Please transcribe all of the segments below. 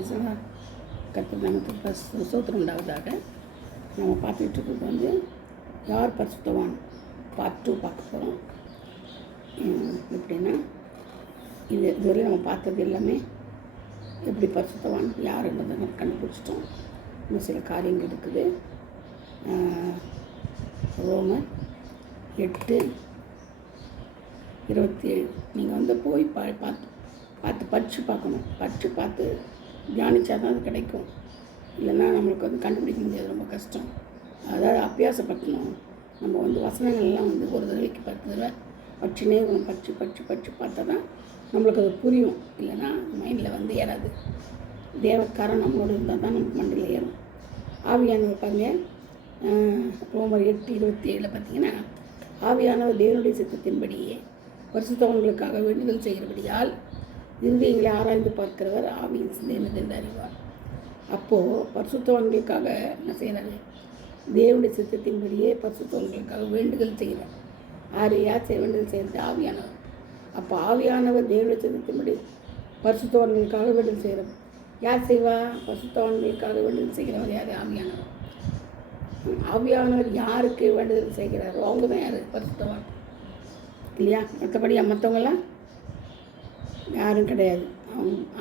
ஈஸியாக கர்த்தர் நமக்கு சோத்திரம் உண்டாவதாக. நம்ம பார்த்துக்கிட்டு இருக்கிறது வந்து யார் பரிசுத்தவான் பார்ட் 2 பார்க்க போகிறோம். எப்படின்னா இதுவரை நம்ம பார்த்தது எல்லாமே எப்படி பரிசுத்தவான் யாருன்றதை நம்ம கண்டுபிடிச்சிட்டோம். இன்னும் சில காரியங்கள் இருக்குது. ரோமர் 8:27 நீங்கள் வந்து போய் பார்த்து படித்து பார்க்கணும். பார்த்து தியானித்தா தான் அது கிடைக்கும். இல்லைன்னா நம்மளுக்கு வந்து கண்டுபிடிக்க முடியாது, ரொம்ப கஷ்டம். அதாவது அபியாசப்பட்டணும். நம்ம வந்து வசனங்கள்லாம் வந்து ஒரு தடவைக்கு 10 தடவை படிச்சுனே இருக்கணும். படித்து பார்த்தா தான் நம்மளுக்கு அது புரியும். இல்லைன்னா மைண்டில் வந்து ஏறாது. தேவக்காரன் நம்மளோட இருந்தால் தான் நமக்கு மண்டியில் ஏறும். ஆவியானவர் பாருங்க, ரோமர் 8:27 பார்த்தீங்கன்னா, ஆவியானவர் தேவனுடைய சித்தத்தின்படியே பரிசுத்தவான்களுக்காக வேண்டுதல் செய்கிறபடியால் இருதயங்களை ஆராய்ந்து பார்க்கிறவர் ஆவியின் சிந்தையினது என்று அறிவார். அப்போது பரிசுத்தவான்களுக்காக என்ன செய்கிறாரு? தேவனுடைய சித்தத்தின்படியே பரிசுத்தவான்களுக்காக வேண்டுதல் செய்கிறார். யார் வேண்டுதல் செய்கிறது? ஆவியானவர். அப்போ ஆவியானவர் தேவனுடைய சித்தத்தின்படி பரிசுத்தவான்களுக்காக வேண்டுதல் செய்கிறவர். யார் செய்வா? பரிசுத்தவான்களுக்காக வேண்டுதல் செய்கிறவர் யார்? ஆவியானவர். ஆவியானவர் யாருக்கு வேண்டுதல் செய்கிறாரோ அவங்க தான் யார்? பரிசுத்தவான் இல்லையா? மற்றபடி மற்றவங்களாம் யாரும் கிடையாது.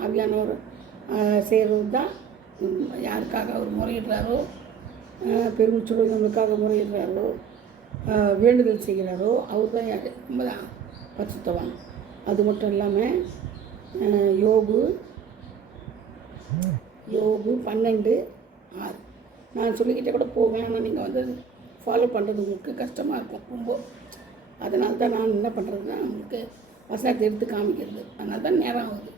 ஆவியானவர் செய்கிறது தான். யாருக்காக அவர் முறையிடுறாரோ, பெருமிச்சுடையவங்களுக்காக முறையிடுறாரோ, வேண்டுதல் செய்கிறாரோ அவர் தான் யார்? நம்ம தான் பரிசுத்தவான். அது மட்டும் இல்லாமல் யோபு 12:6 நான் சொல்லிக்கிட்டே கூட போவேன். ஆனால் நீங்கள் வந்து ஃபாலோ பண்ணுறது உங்களுக்கு கஷ்டமாக இருக்கும் ரொம்ப. அதனால தான் நான் என்ன பண்ணுறதுன்னா உங்களுக்கு வசனத்தை எடுத்து காமிக்கிறது. அதனால தான் நேரம் ஆகுது.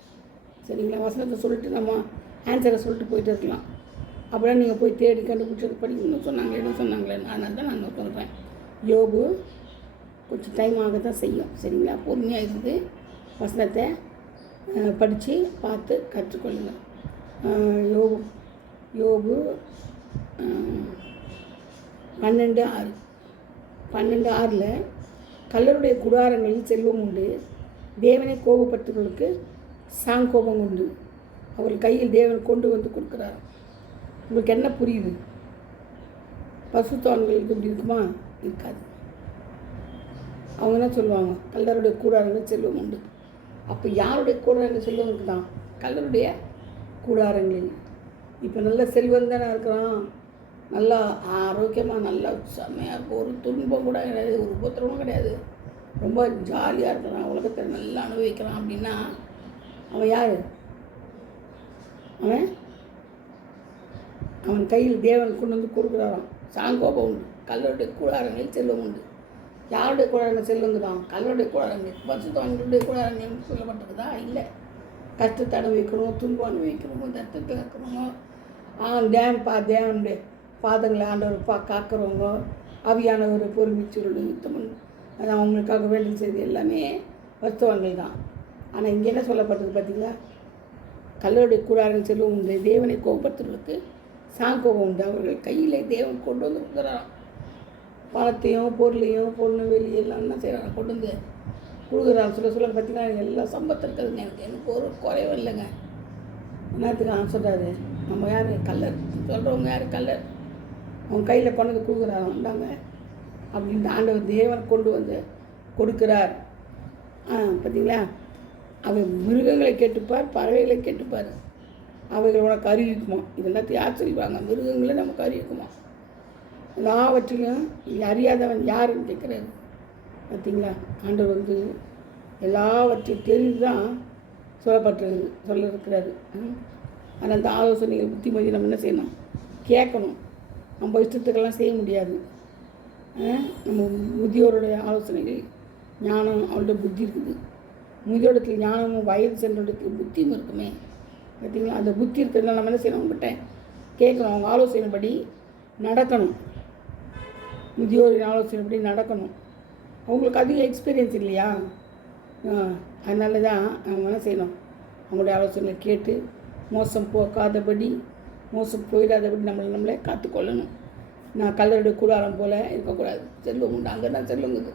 சரிங்களா? வசனத்தை சொல்லிட்டு நம்ம ஆன்சரை சொல்லிட்டு போயிட்டு இருக்கலாம். அப்படியே நீங்கள் போய் தேடி கண்டுபிடிச்சது படிக்கணும்னு சொன்னாங்களே. அதனால தான் நான் சொல்கிறேன். யோபு கொஞ்சம் டைம் ஆக தான் செய்யும். சரிங்களா? பொறுமையாக இருந்து வசனத்தை படித்து பார்த்து கற்றுக்கொள்ளுங்கள். யோபு 12:6 கல்லருடைய குடாரங்களில் செல்வம் உண்டு, தேவனை கோபப்பட்டவர்களுக்கு சாங்கோபம் உண்டு, அவர்கள் கையில் தேவன் கொண்டு வந்து கொடுக்குறார். உங்களுக்கு என்ன புரியுது? பரிசுத்தவான்களுக்கு இப்படி இருக்குமா? இருக்காது. அவங்க என்ன சொல்லுவாங்க? கல்லருடைய கூடாரங்கள் செல்வம் உண்டு. அப்போ யாருடைய கூடாரங்கள் செல்வம் இருக்குதான்? கல்லருடைய கூடாரங்களில். இப்போ நல்ல செல்வம் தானே இருக்கிறான், நல்லா ஆரோக்கியமாக நல்லா செம்மையாக இருக்கும், ஒரு துன்பம் கூட கிடையாது, ஒரு உபத்திரமும் கிடையாது, ரொம்ப ஜாலியாக இருக்கிறான், உலகத்தை நல்லா அனுபவிக்கிறான் அப்படின்னா அவன் யார்? அவன் கையில் தேவன் கொண்டு வந்து கொடுக்குறாராம். சாங்கோபம் உண்டு, கல்லருடைய கூடாரங்களில் செல்வம் உண்டு. யாருடைய கூடாரங்கள் செல்வங்குதான்? கல்லருடைய கூடாரங்கள். பரிசுத்தவான்களுடைய கூடாரங்கள் சொல்லப்பட்டிருக்குதா? இல்லை. கஷ்டத்தை அனுபவிக்கணும், துன்பம் அனுபவிக்கணும், தத்தத்தில் இருக்கணும், தேவனுடைய பாதங்களை ஆண்டவர் காக்கிறவங்க, ஆவியானவர் பொறுமைச்சுருள் யுத்தமன் அது அவங்களுக்காக வேண்டும் செய்து எல்லாமே பரிசுத்தவான்கள் தான். ஆனால் இங்கே என்ன சொல்லப்பட்டது பார்த்தீங்களா? கல்லருடைய கூடாரங்கள் செல்வம் உண்டு, தேவனை கோபப்படுத்துறதுக்கு சாங்கோபம் உண்டு, அவர்கள் கையில் தேவன் கொண்டு வந்து கொடுக்குறாராம். பணத்தையும் பொருளையும் பொண்ணு வெளியெல்லாம் என்ன செய்கிறாங்க? கொண்டு வந்து கொடுக்குறாங்க. சொல்ல பார்த்தீங்கன்னா எல்லாம் சம்பத்து இருக்குதுங்க. எனக்கு ஒரு குறைவும் இல்லைங்க. என்னத்துக்கு சொல்கிறாரு? நம்ம யார்? கல்லர் சொல்கிறவங்க யார்? கல்லர். அவங்க கையில் கொண்டு வந்து கொடுக்குறாங்க. வந்தாங்க அப்படின்ட்டு ஆண்டவர் தேவன் கொண்டு வந்து கொடுக்குறார். பார்த்தீங்களா? அவர் மிருகங்களை கேட்டுப்பார், பறவைகளை கேட்டுப்பார், அவைகள் உனக்கு அறிவிக்குமா. இதெல்லாத்தையும் யார் சொல்லிப்பாங்க? மிருகங்களே நமக்கு அறிவிக்குமா. எல்லாவற்றிலையும் அறியாதவன் யாருன்னு கேட்குறாரு. பார்த்தீங்களா? ஆண்டவர் வந்து எல்லாவற்றையும் தெரிந்து தான் சொல்லியிருக்கிறாரு. ஆனால் அந்த ஆலோசனைகள் புத்திமதி நம்ம என்ன செய்யணும்? கேட்கணும். நம்ம இஷ்டத்துக்கெல்லாம் செய்ய முடியாது. நம்ம முதியோருடைய ஆலோசனைகள் ஞானம், அவருடைய புத்தி இருக்குது. முதியோடத்தில் ஞானமும் வயது சென்றோடத்துக்கு புத்தியும் இருக்குமே. பார்த்தீங்களா? அந்த புத்தி இருக்கிறதுனால நம்ம என்ன செய்யணும்? அவங்ககிட்ட கேட்கணும், அவங்க ஆலோசனைப்படி நடக்கணும். முதியோரின் ஆலோசனைப்படி நடக்கணும். அவங்களுக்கு அதிக எக்ஸ்பீரியன்ஸ் இல்லையா? அதனால தான் அவங்க என்ன செய்யணும்? அவங்களுடைய ஆலோசனை கேட்டு மோசம் போயிடாதபடி நம்மளே காத்துக்கொள்ளணும். நான் கல்லருடைய கூடாரம் போல் இருக்கக்கூடாது. செல்வம் உண்டு, அங்கே தான் செல்வங்குது.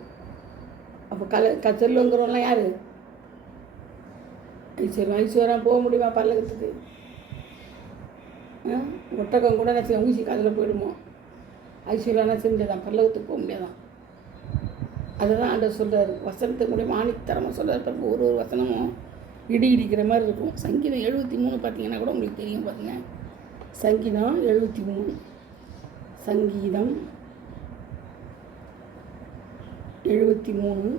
அப்போ செல்வங்கிறவங்களாம் யார்? ஐஸ்வர்யம் போக முடியுமா பரலோகத்துக்கு? ஒட்டகம் கூட என்ன செய்ய ஊசி காதில் போயிடுமோ. ஐஸ்வர்யா என்ன செய்ய முடியாதான், பரலோகத்துக்கு போக முடியாதான். அதுதான் ஆண்டவர் சொல்கிறார். வசனத்துக்கு கூட ஆணித்தரமாக சொல்கிறார். பாருங்க, ஒரு வசனமும் இடி இடிக்கிற மாதிரி இருக்கும். சங்கீதம் 73 பார்த்தீங்கன்னா கூட உங்களுக்கு தெரியும். பாருங்கள், சங்கீதம் 73, சங்கீதம் 73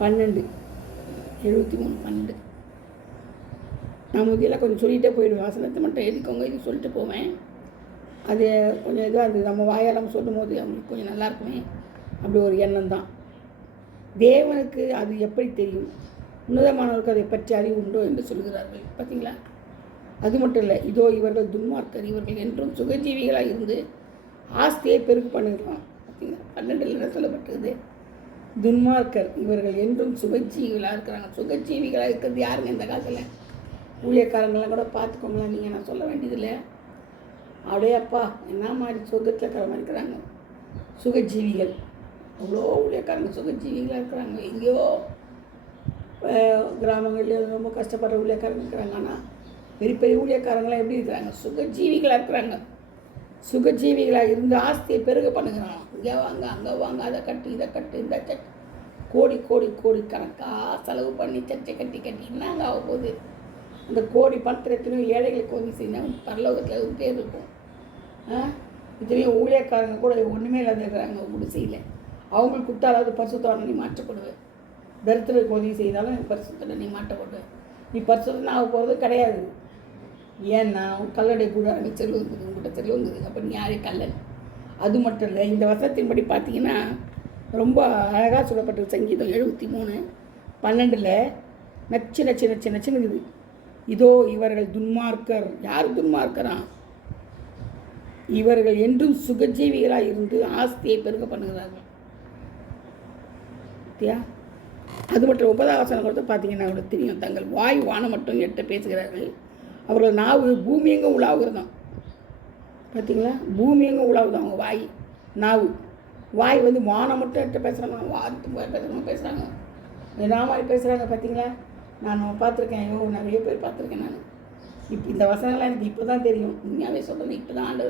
12, 73 12. நான் முதல்ல கொஞ்சம் சொல்லிகிட்டே போயிடுவேன். வசனத்தை மட்டும் எழுதிக்கோங்க, இது சொல்லிட்டு போவேன். அது கொஞ்சம் இதுவாக இருந்தது. நம்ம வாயால் சொல்லும் போது அவங்களுக்கு கொஞ்சம் நல்லாயிருக்குமே, அப்படி ஒரு எண்ணம் தான். தேவனுக்கு அது எப்படி தெரியும்? உன்னதமானவருக்கு அதை பற்றி அறிவு உண்டோ என்று சொல்கிறார்கள். பார்த்தீங்களா? அது மட்டும் இல்லை, இதோ இவர்கள் துன்மார்க்கர், இவர்கள் என்றும் சுகஜீவிகளாக இருந்து ஆஸ்தியை பெருக்கு பண்ணுகிறான். பார்த்தீங்களா? 12 என்ன சொல்லப்பட்டது? துன்மார்க்கர் இவர்கள் என்றும் சுகஜீவிகளாக இருக்கிறாங்க. சுகஜீவிகளாக இருக்கிறது யாருங்க இந்த காலத்தில்? ஊழியக்காரங்களாம் கூட பார்த்துக்கோங்களேன். நீங்கள் நான் சொல்ல வேண்டியதில்லை. அப்படியே அப்பா என்ன மாதிரி சுகத்தில் இருக்கிற மாதிரி இருக்கிறாங்க சுகஜீவிகள். அவ்வளோ ஊழியக்காரங்க சுகஜீவிகளாக இருக்கிறாங்க. எங்கேயோ கிராமங்கள்லேயும் ரொம்ப கஷ்டப்படுற ஊழியக்காரங்க இருக்கிறாங்க. ஆனால் பெரிய பெரிய ஊழியக்காரங்களாம் எப்படி இருக்கிறாங்க? சுகஜீவிகளாக இருக்கிறாங்க. சுகஜீவிகளாக இருந்து ஆஸ்தியை பெருக பண்ணுகிறாங்க. இங்கே வாங்க, அங்கே வாங்க, அதை கட்டு, இதை கட்டு, இந்த சட்டை, கோடி கோடி கோடி கணக்காக செலவு பண்ணி சர்ச்சை கட்டி என்னங்க ஆக போகுது? அந்த கோடி பத்திரத்தினும் ஏழைகளுக்கு உதவி செய்யணும். பரலோகத்தில் ஒரு பேர் இருக்கும். இத்தனையும் ஊழியக்காரங்க கூட ஒன்றுமே இல்லாத இருக்கிறாங்க குடிசையில். அவங்களுக்கு கொடுத்தாலாவது பரிசுத்தவனை நீ மாற்றப்படுவேன். தரித்திரருக்கு உதவி செய்தாலும் நீ பரிசுத்தனை நீ மாற்றப்படுவேன். நீ பரிசுத்தனை ஆக போகிறது கிடையாது. ஏன்னா கல்லடை கூட நீ செல்வங்குது, உங்கள்கிட்ட செல்வங்குது. அப்போ நீ யாரே கல்லன். அது மட்டும் இல்லை, இந்த வசனத்தின்படி பார்த்தீங்கன்னா ரொம்ப அழகாக சொல்லப்பட்டது. சங்கீதம் 73 12 நச்சு நச்சு நச்சு நச்சுன்னுக்குது. இதோ இவர்கள் துன்மார்க்கர். யார் துன்மார்க்கரா? இவர்கள் என்றும் சுகஜீவிகளாக இருந்து ஆஸ்தியை பெருக பண்ணுகிறார்கள். அது மட்டும் 9ஆம் வசனம் கொடுத்து பார்த்தீங்கன்னா கூட தெரியும். தங்கள் வாய் வானம் மட்டும் எட்ட பேசுகிறார்கள். அவர்கள் நாவு பூமி எங்கே உலாவுகிறதான். பார்த்தீங்களா? பூமி எங்கே உலாவுதான் அவங்க வாய், நாவு. வாய் வந்து வானம் மட்டும் எட்ட பேசுகிறாங்க, வார்த்தை பேசுகிறாங்க, என்ன மாதிரி பேசுகிறாங்க. பார்த்தீங்களா? நான் பார்த்துருக்கேன். ஐயோ, நிறைய பேர் பார்த்துருக்கேன் நான். இப்போ இந்த வசனங்கள்லாம் எனக்கு இப்போ தான் தெரியும். உண்மையாகவே சொல்கிறேன். இப்போ தான் ஆண்டு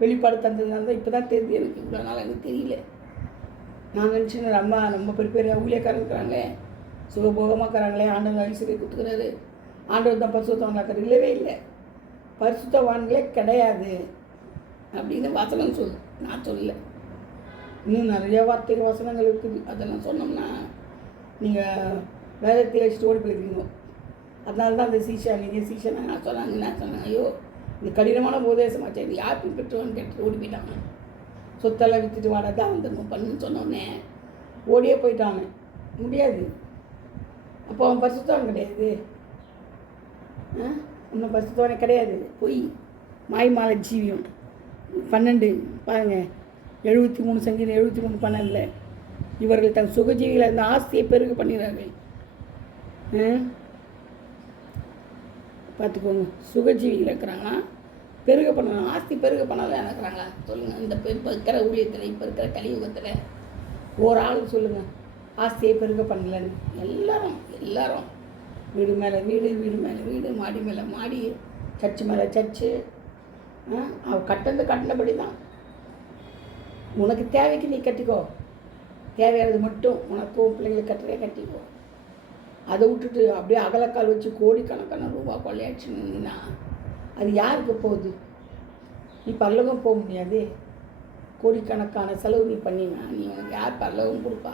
வெளிப்பாடு தந்ததுனால தான் இப்போ தான் தெரியுது எனக்கு. இவ்வளோ நாள் எனக்கு தெரியல. நான் நினச்சின்னு ரொம்ப பெரிய பெரிய ஊழியக்காரங்க இருக்கிறாங்களே, சுகபோகமாக இருக்கிறாங்களே, ஆண்டவர் ஐஸ்வர்யை கொடுத்துக்கிறாரு, ஆண்டவர் தான் பரிசுத்தவான்கள். இல்லவே இல்லை, பரிசுத்தவான்களே கிடையாது அப்படின்னு வசனம் நான் சொல்லலை. இன்னும் நிறைய வார்த்தைகள் வசனங்கள் இருக்குது. அதெல்லாம் சொன்னோம்னா நீங்கள் வேதத்தை வச்சுட்டு ஓடி போயிருக்கீங்க. அதனால தான் அந்த சீஷனை நான் சொன்னாங்க, ஐயோ இது கடினமான உபதேசமாச்சே, இது யார் பின்பற்றுவோன்னு கேட்டு ஓடி போயிட்டாங்க. சொத்தெல்லாம் விற்றுட்டு வாடா தான் வந்துடணும் பண்ணுன்னு சொன்னோடனே ஓடியே போயிட்டாங்க. முடியாது. அப்போ அவன் பரிசுத்தவன் கிடையாது. இன்னும் பரிசுத்தவனே கிடையாது. பொய், மாய்மால ஜீவியம். 12 பாருங்கள், 73 சங்கீதம் 73 12 இவர்கள் தன் சுகஜீவிகளை இந்த ஆஸ்தியை பெருக பண்ணுகிறார்கள். பார்த்துக்கோங்க, சுகஜீவிகள் இருக்கிறாங்களா? பெருக பண்ணணும். ஆஸ்தி பெருக பண்ணாதான் இருக்கிறாங்களா? சொல்லுங்கள். இந்த இப்போ இருக்கிற ஊழியத்தில், இப்போ இருக்கிற கலியுகத்தில் ஒரு ஆளுக்கு சொல்லுங்கள் ஆஸ்தியை பெருக பண்ணலன்னு. எல்லாரும் வீடு மேலே வீடு, வீடு மேலே வீடு, மாடி மேலே மாடி, சர்ச்சு மேலே சர்ச்சு. அவள் கட்டினபடி தான். உனக்கு தேவைக்கு நீ கட்டிக்கோ. தேவையானது மட்டும் உனக்கும் பிள்ளைங்களுக்கு கட்டிக்கோ. அதை விட்டுட்டு அப்படியே அகலக்கால் வச்சு கோடிக்கணக்கான ரூபா கொள்ளையாச்சுன்னா அது யாருக்கு போகுது? நீ பரலோகம் போக முடியாது. கோடிக்கணக்கான செலவு நீ பண்ணினா நீ உனக்கு யார் பரலோகம் கொடுப்பா?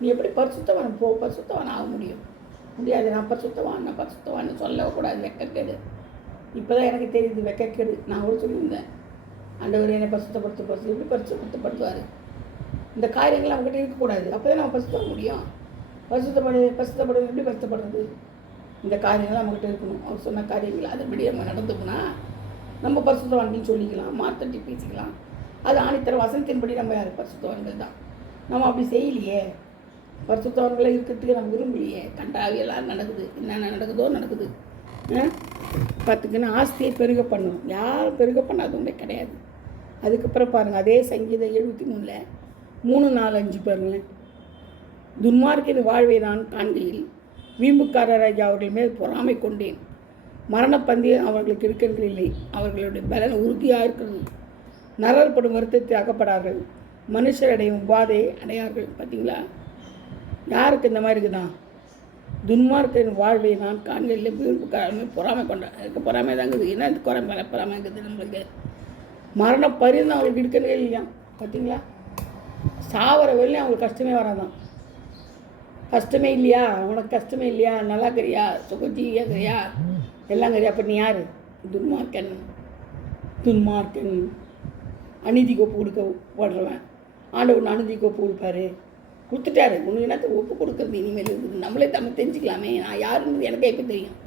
நீ எப்படி பரிசுத்தவன் ஆக முடியாது. நான் பரிசுத்தவான்னு சொல்லக்கூடாது. வெக்கக்கேடு. இப்போ தான் எனக்கு தெரியுது வெக்கக்கேடு. நான் கூட சொல்லியிருந்தேன், ஆண்டவர் என்னை பரிசுத்தப்படுத்த எப்படி பரிசுத்தப்படுத்துவார்? இந்த காரியங்கள் அவங்ககிட்ட இருக்கக்கூடாது. அப்போ தான் நம்ம பரிசுத்த முடியும். பரிசுத்தப்படுறது எப்படி பரிசுத்தப்படுறது? இந்த காரியங்கள் நம்மகிட்ட இருக்கணும். அவர் சொன்ன காரியங்கள் அதுபடி நம்ம நடந்துக்கணும்னா நம்ம பரிசுத்தவான்கள் சொல்லிக்கலாம், மாற்றட்டி பேசிக்கலாம். அது ஆணித்தர வசனத்தின்படி நம்ம யார் பரிசுத்தவான்கள் தான். நம்ம அப்படி செய்யலையே. பரிசுத்தவான்களை இருக்கிறதுக்கு நம்ம விரும்பலையே. கண்டாவியெல்லாம் நடக்குது. என்னென்ன நடக்குது. பார்த்துக்கின்னா ஆஸ்தியை பெருக பண்ணணும். யாரும் பெருக பண்ணாதவங்களே கிடையாது. அதுக்கப்புறம் பாருங்கள், அதே சங்கீதம் 73 3, 4, 5 பாருங்களேன். துன்மார்க்கின் வாழ்வை நான் காண்கையில் வீம்புக்காரராகி அவர்கள் மேல் பொறாமை கொண்டேன். மரணப்பந்தயம் அவர்களுக்கு இருக்கிறதில்லை, அவர்களுடைய பலன் உறுதியாக இருக்கிறது. நரற்படும் வருத்தத்தை அகப்படார்கள், மனுஷர் அடையும் உபாதை அடையார்கள். பார்த்தீங்களா, யாருக்கு இந்த மாதிரி இருக்குதான்? துன்மார்க்கின் வாழ்வை நான் காண்களில் வீழ்ப்பு பொறாமை கொண்டான். எனக்கு பொறாமை தாங்குது. என்ன குறை பொறாமை இருக்குது நம்மளுக்கு? மரண பரிந்து அவங்களுக்கு இருக்கிறதே இல்லையா? பார்த்தீங்களா, சாவர வெளியும் அவங்களுக்கு கஷ்டமே வராதான். கஷ்டமே இல்லையா? உனக்கு கஷ்டமே இல்லையா? நல்லா கறியா, சுகஜீவியா கறியா, எல்லாம் கறியா? அப்போ நீ யார்? துன்மார்க்கன். துன்மார்க்கன் அநீதி ஒப்பு கொடுக்க போடுறவன். ஆண்டவன் அநீதி ஒப்பு கொடுப்பாரு, கொடுத்துட்டாரு. உனக்கு என்னத்தை ஒப்பு கொடுக்குறது இனிமேல் இருக்குது? நம்மளே தமிழ் தெரிஞ்சுக்கலாமே. நான் யாருன்னு எனக்கே இப்போ தெரியும்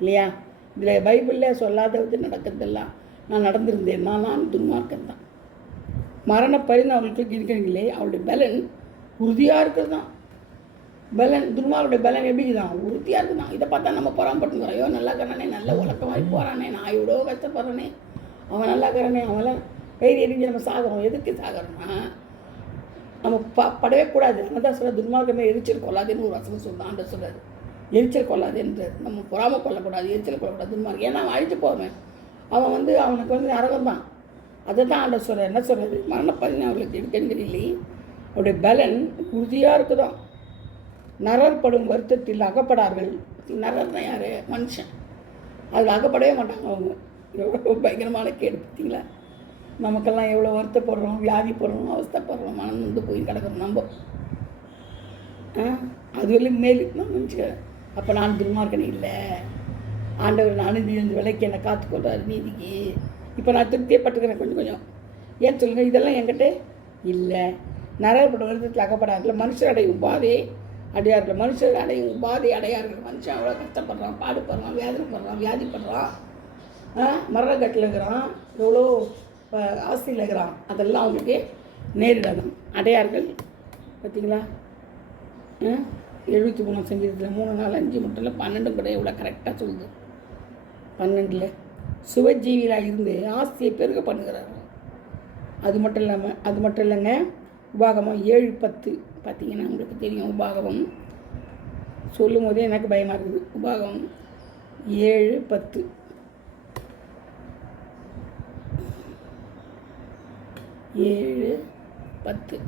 இல்லையா? இதில் பைபிளில் சொல்லாதது நடக்கிறதெல்லாம் நான் நடந்திருந்தேன். நான் துன்மார்க்கன் தான். மரண பரிந்து அவங்களுக்கு இருக்கிறீங்களே, அவருடைய பலன் உறுதியாக இருக்கிறது தான். பலன் துன்மாருடைய பலன் எப்படி தான்? உறுதியாக இருக்குதான். இதை பார்த்தா நம்ம பொறாமப்பட்டுக்கிறோம். ஐயோ நல்லா இருக்கிறானே, நல்ல உலக்கமாகி போகிறானே, நான் எவ்வளோ கஷ்டப்படுறேனே, அவன் நல்லா இருக்கிறானே, அவன்லாம் கைது எரிஞ்சு நம்ம சாகிறோம். எதுக்கு சாகிறோம்னா, நம்ம படவே கூடாது. ஆனால் தான் சொல்ல துன்மார்க்கமே எரிச்சல் கொள்ளாதுன்னு ஒரு வசனம் சொல்லுதான். ஆண்டு சொல்கிறார், எரிச்சல் கொள்ளாதுன்றார். நம்ம பொறாமல் கொள்ளக்கூடாது, எரிச்சல் கொள்ளக்கூடாது துன்மார்க்கு. ஏன்னா அவன் அழிச்சு போவேன். அவன் அவனுக்கு நரகம் தான். அதை தான் ஆண்ட சொல்கிறார். என்ன சொல்கிறது? மரணப்பதினு அவர்களுக்கு எடுக்கணில்லை, அவருடைய பலன் உறுதியாக இருக்குதான். நரற்படும் வருத்தத்தில் அகப்படார்கள். நரர் தான் யார்? மனுஷன். அதில் அகப்படவே மாட்டாங்க அவங்க. எவ்வளோ பயங்கரமான கேடு பார்த்தீங்களா? நமக்கெல்லாம் எவ்வளோ வருத்தப்படுறோம், வியாதிப்படுறோம், அவஸ்தைப்படுறோம், மனம் வந்து போய் கிடக்கிறோம் நம்ம. அது வரையும் மேல் நான் நினச்சிக்கிறேன். அப்போ நான் துன்மார்க்கனே இல்லை, ஆண்டவர் அநீதி இருந்து விலைக்கு என்னை காத்துக்கொள்றாரு நீதிக்கு. இப்போ நான் திருப்தியே பட்டுக்கிறேன் கொஞ்சம் கொஞ்சம். ஏன் சொல்லுங்கள்? இதெல்லாம் என்கிட்ட இல்லை. நரற்படும் வருத்தத்தில் அகப்படார்கள், மனுஷர் அடையும் உபாதையை அடையார்கள். மனுஷர் அடையும் உபாதை அடையார்கள். மனுஷன் அவ்வளோ கஷ்டப்படுறான், பாடுபடுறான், வேதனைப்படுறான், வியாதிப்படுறான், மரணக்கட்டில் இருக்கிறான், எவ்வளோ ஆசையில் இருக்கிறான். அதெல்லாம் அவங்களுக்கு நேரிடணும். அடையார்கள். பார்த்தீங்களா, 73 சங்கீதத்தில் 3, 4, 5 மட்டும் 12 கூட எவ்வளோ கரெக்டாக சொல்லுது. 12 சுவஜீவியாக இருந்து ஆசையை பெருக பண்ணுகிறார். அது மட்டும் இல்லைங்க. உபாகமம் 7:10 பார்த்தீங்கன்னா உங்களுக்கு தெரியும். உபாகமம் சொல்லும் போதே எனக்கு பயமாக இருக்குது. உபாகமம் 7:10 7:10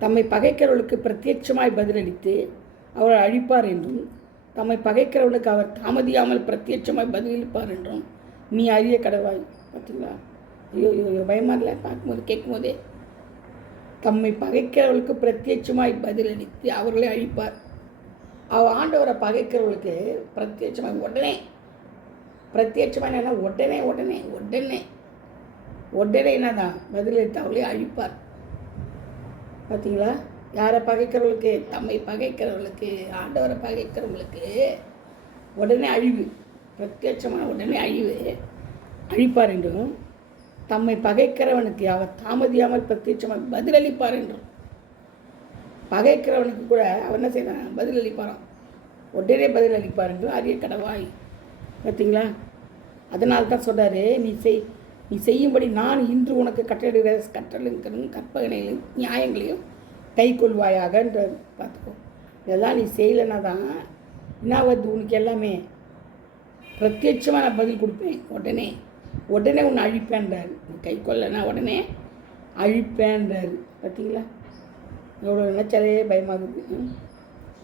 தம்மை பகைக்கிறவர்களுக்கு பிரத்யட்சமாய் பதிலளித்து அவர் அழிப்பார் என்றும், தம்மை பகைக்கிறவர்களுக்கு அவர் தாமதியாமல் பிரத்யட்சமாய் பதிலளிப்பார் என்றும் நீ அறிய கடவாய். பார்த்தீங்களா, ஐயோ ஐயோ பயமாக இல்லை பார்க்கும்போது கேட்கும்போதே. தம்மை பகைக்கிறவர்களுக்கு பிரத்யட்சமாய் பதிலளித்து அவர்களை அழிப்பார். அவர் ஆண்டவரை பகைக்கிறவர்களுக்கு பிரத்யட்சமாக பிரத்யட்சமாக என்ன? உடனே என்னதான் பதிலளித்து அவர்களே அழிப்பார். பார்த்தீங்களா, யாரை பகைக்கிறவர்களுக்கு? தம்மை பகைக்கிறவர்களுக்கு, ஆண்டவரை பகைக்கிறவங்களுக்கு உடனே அழிவு, பிரத்யட்சமான உடனே அழிப்பார் என்றும், தம்மை பகைக்கிறவனுக்கு அவர் தாமதியாமல் பிரத்யட்சமாக பதிலளிப்பார் என்றும். பகைக்கிறவனுக்கு கூட அவர் என்ன செய்யறான்? பதிலளிப்பாராம். உடனே பதிலளிப்பார் என்றும் அறிய கடவாய். பார்த்தீங்களா, அதனால தான் சொல்கிறாரு, நீ செய்யும்படி நான் இன்று உனக்கு கட்டளைகளும் கற்பனைகளையும் நியாயங்களையும் கை கொள்வாயாகன்ற பார்த்துக்கோ. இதெல்லாம் நீ செய்யலைன்னா தான் என்ன வருது உனக்கு? எல்லாமே பிரத்யட்சமாக நான் பதில் கொடுப்பேன். உடனே உன்னை அழிப்பேன்றார். கை கொள்ளனா உடனே அழிப்பேன்றார். பார்த்தீங்களா, எவ்வளோ நினைச்சாலே பயமாகுது.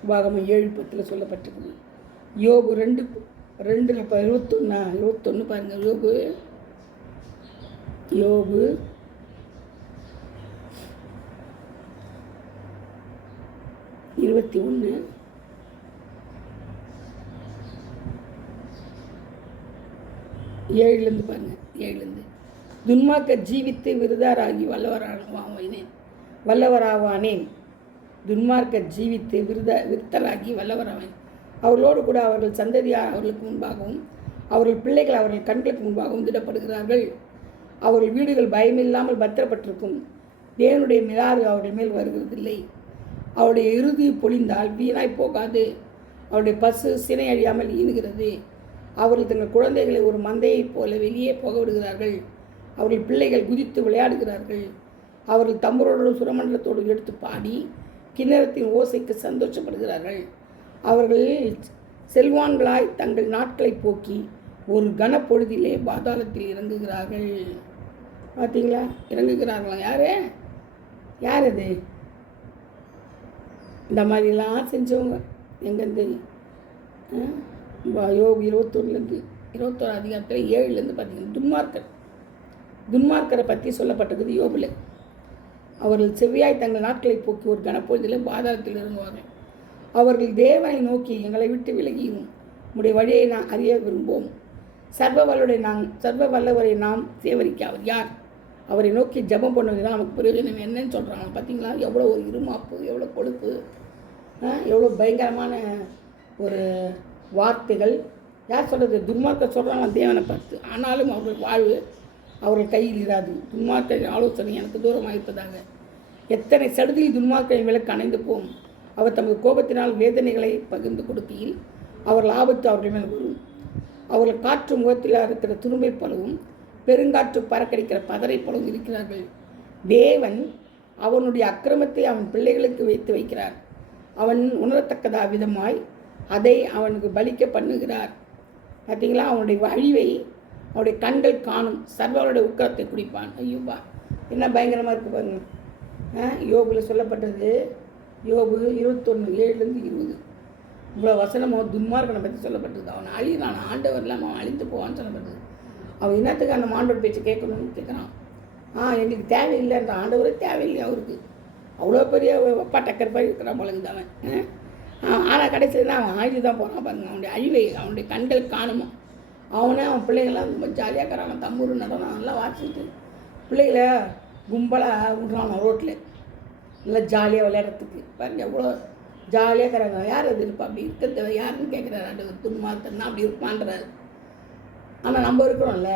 உபாகமம் 7:10 சொல்லப்பட்டிருக்குது. யோபு 2:2 இப்போ 21 பாருங்கள். யோபு 21 7 பாருங்கள். 7 துன்மார்க்க ஜீவித்து விருதாராகி வல்லவராவானேன். துன்மார்க்க ஜீவித்து விருத்தராகி வல்லவராவேன். அவர்களோடு கூட அவர்கள் சந்ததியார் அவர்களுக்கு முன்பாகவும் அவர்கள் பிள்ளைகள் அவர்கள் கண்களுக்கு முன்பாகவும் திடப்படுகிறார்கள். அவர்கள் வீடுகள் பயமில்லாமல் பத்திரப்பட்டிருக்கும். தேவனுடைய மிலாறு அவர்கள் மேல் வருகிறதில்லை. அவருடைய இறுதி பொழிந்தால் வீணாய் போகாது. அவருடைய பசு சினை அழியாமல் ஈனுகிறது. அவர்கள் தங்கள் குழந்தைகளை ஒரு மந்தையைப் போல வெளியே போக விடுகிறார்கள். அவர்கள் பிள்ளைகள் குதித்து விளையாடுகிறார்கள். அவர்கள் தம்பரோடு சுரமண்டலத்தோடு எடுத்து பாடி கிண்ணறத்தின் ஓசைக்கு சந்தோஷப்படுகிறார்கள். அவர்கள் செல்வான்களாய் தங்கள் நாட்களை போக்கி ஒரு கனப்பொழுதிலே பாதாளத்தில் இறங்குகிறார்கள். பார்த்தீங்களா? இறங்குகிறார்களா? யார் அது? இந்த மாதிரிலாம் செஞ்சவங்க எங்கேருந்து? யோபு 21 அதிகாரத்தில் 7 பார்த்தீங்கன்னா துன்மார்க்கரை பற்றி சொல்லப்பட்டிருக்குது யோபில். அவர்கள் செவ்வியாய் தங்கள் நாட்களை போக்கி ஒரு கனப்பொழுதில் பாதாளத்தில் இறங்குவார்கள். அவர்கள் தேவனை நோக்கி எங்களை விட்டு விலகியும் உடைய வழியை நான் அறிய விரும்புவோம். சர்வ வல்லவரை நாம் சேவரிக்க அவர் யார்? அவரை நோக்கி ஜெபம் பண்ணுவது தான் நமக்கு பிரயோஜனம் என்னன்னு சொல்கிறாங்க. பார்த்தீங்களா? எவ்வளோ ஒரு இருமாப்பு, எவ்வளோ கொழுப்பு, எவ்வளோ பயங்கரமான ஒரு வார்த்தைகள். யார் சொல்கிறது? துன்மார்க்க சொல்கிறாங்க தேவனை பார்த்து. ஆனாலும் அவர்கள் வாழ்வு அவர்கள் கையில் இராது. துன்மார்க்க ஆலோசனை எனக்கு தூரமாக இருப்பதாக. எத்தனை சடுதியில் துன்மார்க்கையின் விளக்கு அணைந்து போகும். அவர் தமது கோபத்தினால் வேதனைகளை பகிர்ந்து கொடுக்கையில் அவர்கள் ஆபத்து அவர்கள் மேல் வரும். அவர்கள் காற்று முகத்தில் இருக்கிற துரும்பை போலவும் பெருங்காற்று பறக்கடிக்கிற பதரை போலவும் இருக்கிறார்கள். தேவன் அவனுடைய அக்கிரமத்தை அவன் பிள்ளைகளுக்கு வைத்து வைக்கிறார். அவன் உணரத்தக்கதா விதமாய் அதை அவனுக்கு பலிக்க பண்ணுகிறார். பார்த்தீங்களா? அவனுடைய அழிவை அவனுடைய கண்கள் காணும். சர்வருடைய உக்கரத்தை குடிப்பான். ஐயோபா, என்ன பயங்கரமாக இருக்குது பாருங்க. யோபில் சொல்லப்பட்டது. யோபு 21:7-20 இவ்வளோ வசனமோ துன்மார்க்கனை பற்றி சொல்லப்பட்டது. அவன் அழிகிறான், ஆண்டவர் இல்லாமல் அவன் அழிந்து போவான்னு சொல்லப்பட்டது. அவன் என்னத்துக்கு அந்த ஆண்டவர் பேச்சு கேட்கணும்னு கேட்குறான். எங்களுக்கு தேவையில்லை, அந்த ஆண்டவரே தேவையில்லை அவருக்கு. அவ்வளோ பெரிய அப்பா டக்கர் மாதிரி இருக்கிறான் போலங்குது அவன். ஆனால் கடைசியில் அவன் ஆயுது தான் போகிறான் பாருங்க. அவனுடைய அழிவை அவனுடைய கண்கள் காணுமா. அவனே அவன் பிள்ளைங்களாம் ரொம்ப ஜாலியாக இருக்கிறான். தம்பூர் நடனம் நல்லா வாசிட்டு பிள்ளைகளை கும்பலாக விடுறான் ரோட்டில் நல்லா ஜாலியாக விளையாடுறதுக்கு. பாருங்க எவ்வளோ ஜாலியாக இருக்கிறாங்க. யார் அது இருப்பா அப்படி இருக்கிறத யாருன்னு கேட்குறாரு. அது துன்மார்க்கன்னா அப்படி இருப்பான்றாரு. ஆனால் நம்ம இருக்கிறோம்ல,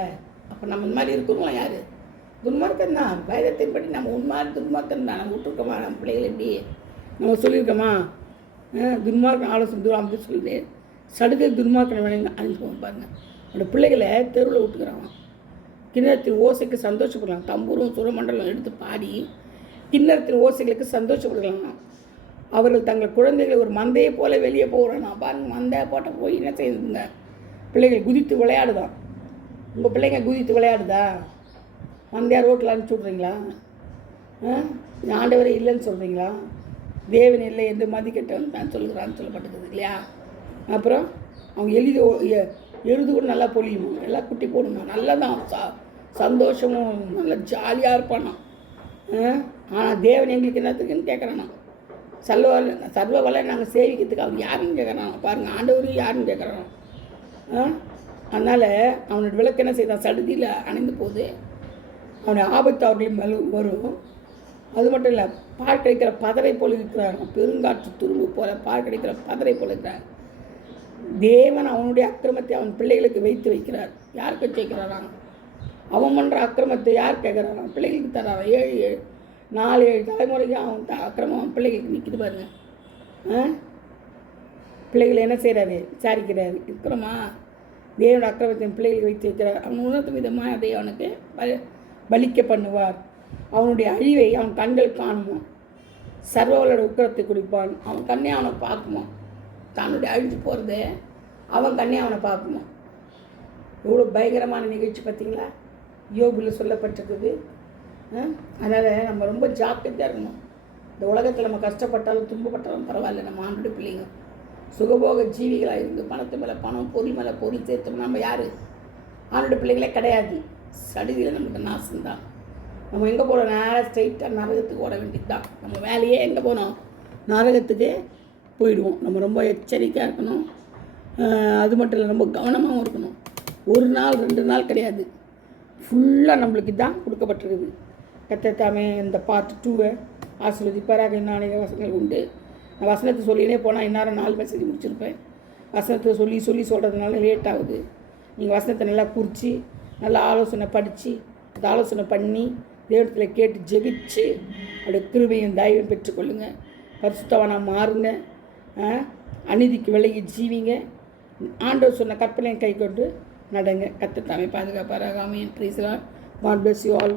அப்போ நம்ம இந்த மாதிரி இருக்கிறோம்ல. யார்? துன்மார்க்கன் தான். வேதத்தின்படி நம்ம துன்மார்க்கன் தான். நம்ம விட்டுருக்கோமா? நம்ம பிள்ளைகள் எப்படி நம்ம சொல்லியிருக்கோமா? துன்மார்க்கன் ஆலோசனை தூரம் அப்படி சொல்லுது. சடுகை துன்மார்க்கனை வேணுங்க அனுப்புவோம் பாருங்கள். அந்த பிள்ளைகளை தெருவில் விட்டுக்கிறான். கிண்ணத்தின் ஓசைக்கு சந்தோஷப்படலாம். தம்பூரும் சுரமண்டலம் எடுத்து பாடி கிண்ணத்தின் ஓசைகளுக்கு சந்தோஷப்படுக்கலாம். அவர்கள் தங்கள் குழந்தைகளை ஒரு மந்தையை போல வெளியே போகிறான். பாருங்க, மந்தையை போட்ட போய் என்ன செய்யுதுங்க? பிள்ளைகள் குதித்து விளையாடுதான். உங்கள் பிள்ளைங்க குதித்து விளையாடுதா? மந்தையாக ரோட்டில் அனுப்பிச்சி விட்றீங்களா? ஆண்டவரே இல்லைன்னு சொல்கிறீங்களா? தேவன் இல்லை என்று மதிக்கட்டவன் தான் சொல்கிறான்னு சொல்லப்பட்டது இல்லையா? அப்புறம் அவங்க எழுது கூட நல்லா பொழியணும், எல்லாம் குட்டி போடணும், நல்லா தான் சந்தோஷமும் நல்லா ஜாலியாக இருப்பானா. ஆனால் தேவன் எங்களுக்கு என்னத்துக்குன்னு கேட்குறானா? சர்வ வலை நாங்கள் சேவிக்கிறதுக்கு அவர் யாருன்னு கேட்குறான் பாருங்கள். ஆண்டவரையும் யாருன்னு கேட்குறானோ. அதனால் அவனோட விளக்கு என்ன செய்தான்? சடுதியில் அணைந்து போகுது. அவனுடைய ஆபத்து அவர்களையும் வரும். அது மட்டும் இல்லை, பால் கிடைக்கிற பதரை போல் இருக்கிறாங்க. பெருங்காற்று துரும்பு போல பால் கிடைக்கிற பதரை போல் இருக்கிறார். தேவன் அவனுடைய அக்கிரமத்தை அவன் பிள்ளைகளுக்கு வைத்து வைக்கிறார். யாருக்கு வச்சுக்கிறாராம்? அவன் பண்ணுற அக்கிரமத்தை யார் கேட்குறாராம்? பிள்ளைகளுக்கு தரான். 4-7 தலைமுறைக்கு அவன் அக்கிரமம் அவன் பிள்ளைகளுக்கு நிற்கிது பாருங்க. பிள்ளைகளை என்ன செய்கிறாரு? விசாரிக்கிறாரு. இருக்கிறோமா? தேவனோட அக்கிரமத்தை பிள்ளைகளுக்கு வைத்து வைக்கிறார். அவன் உணர்த்தும் விதமாக அதை அவனுக்கு பலிக்க பண்ணுவார். அவனுடைய அழிவை அவன் கண்கள் காணுமா. சர்வவளோட உக்கரத்தை குடிப்பான். அவன் கண்ணே அவனை பார்க்குமா. தன்னுடைய அழிஞ்சு போகிறத அவன் கண்ணே அவனை பார்க்குமா. எவ்வளோ பயங்கரமான நிகழ்ச்சி பார்த்தீங்களா? யோபில் சொல்லப்பட்டிருக்குது. அதனால் நம்ம ரொம்ப ஜாக்கிரதையாக இருக்கணும். இந்த உலகத்தில் நம்ம கஷ்டப்பட்டாலும் துன்பப்பட்டாலும் பரவாயில்ல. நம்ம ஆண்டோட பிள்ளைங்க சுகபோக ஜீவிகளாக இருந்து பணத்து மேலே பணம், பொருள் மேலே பொருள் சேர்த்தோம். நம்ம யார்? ஆண்டோட பிள்ளைங்களே கிடையாது. சடுதியில் நமக்கு நாசம்தான். நம்ம எங்கே போகிறோம்? நேராக ஸ்ட்ரைட்டாக நரகத்துக்கு ஓட வேண்டியது தான். நம்ம வேலையே எங்கே போனோம்? நரகத்துக்கு போயிடுவோம். நம்ம ரொம்ப எச்சரிக்கையாக இருக்கணும். அது மட்டும் இல்லை, ரொம்ப கவனமாகவும் இருக்கணும். 1 நாள் 2 நாள் கிடையாது, ஃபுல்லாக நம்மளுக்கு தான் கொடுக்கப்பட்டிருக்குது. கத்தத்தாமே இந்த பார்ட் 2 ஆசீர்வதிப்பாராக. இன்னும் அநேக வசனங்கள் உண்டு. நான் வசனத்தை சொல்லினே போனால் இந்நேரம் 4 மெசேஜ் முடிச்சிருப்பேன். வசனத்தை சொல்லி சொல்கிறதுனால லேட் ஆகுது. நீங்கள் வசனத்தை நல்லா குறித்து நல்லா ஆலோசனை படித்து அந்த ஆலோசனை பண்ணி தேவத்தில் கேட்டு ஜெபிச்சு அப்படியே கிருபையும் தயவும் பெற்றுக்கொள்ளுங்கள். பரிசுத்தவானாக மாறுங்க. அநீதிக்கு விலகி ஜீவிங்க. ஆண்டவர் சொன்ன கற்பனையை கை கொண்டு நடங்க. கர்த்தர் தாமே பாதுகாப்பாராக. Amen. Praise the Lord. God bless you all.